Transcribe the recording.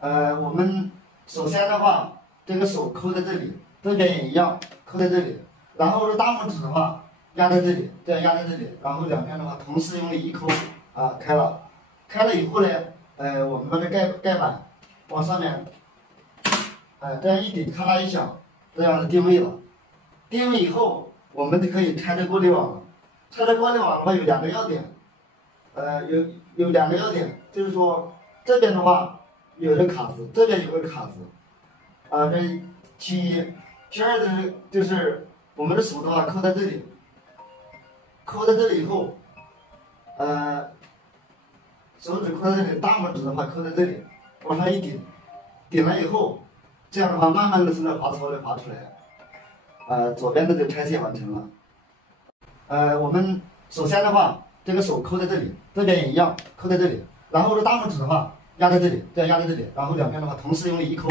我们首先的话，这个手扣在这里，这边也一样，扣在这里。然后这大拇指的话压在这里，这样压在这里，然后两边的话同时用力一扣，开了。开了以后呢，我们把这盖板往上面，这样一顶，咔啦一响，这样是定位了。定位以后，我们就可以拆这过滤网了。拆这过滤网的话有两个要点，有两个要点，就是说这边的话有个卡子，这边有个卡子，这其一，其二的就是我们的手的话扣在这里，扣在这里以后，手指扣在这里，大拇指的话扣在这里，往上一顶，顶了以后，这样的话慢慢的从这滑槽里滑出来，左边的这个拆卸完成了。我们首先的话，这个手扣在这里，这边也一样，扣在这里，然后这大拇指的话压在这里，这样压在这里，然后两边的话同时用力一扣。